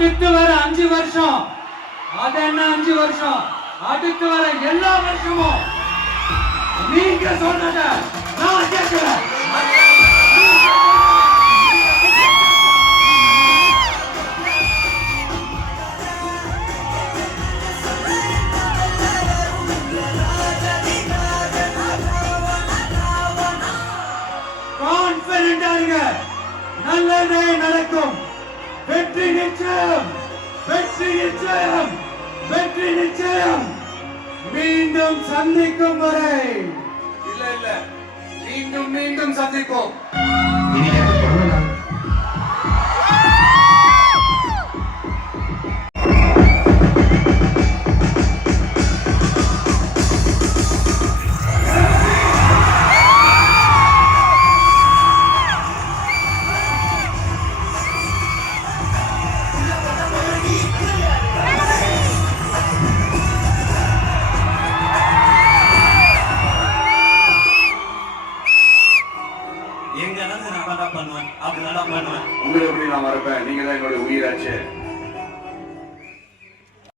அடுத்து வர 5 வருஷம், அது என்ன 5 வருஷம், அடுத்து வர எல்லா வருஷமும் நீங்க சொன்னத நான் கேட்கிறேன். கான்பிடென்டா இருங்க, நல்லதே நடக்கும். வெற்றி நிச்சயம், வெற்றி நிச்சயம், வெற்றி நிச்சயம். மீண்டும் சந்திக்கும் வரை இல்ல மீண்டும் மீண்டும் சந்திப்போம். எங்க நான் பண்ணுவேன், அப்படி நல்லா பண்ணுவேன். உங்களை எப்படி நான் மறப்பேன்? நீங்க தான் என்னோட உயிராச்சு.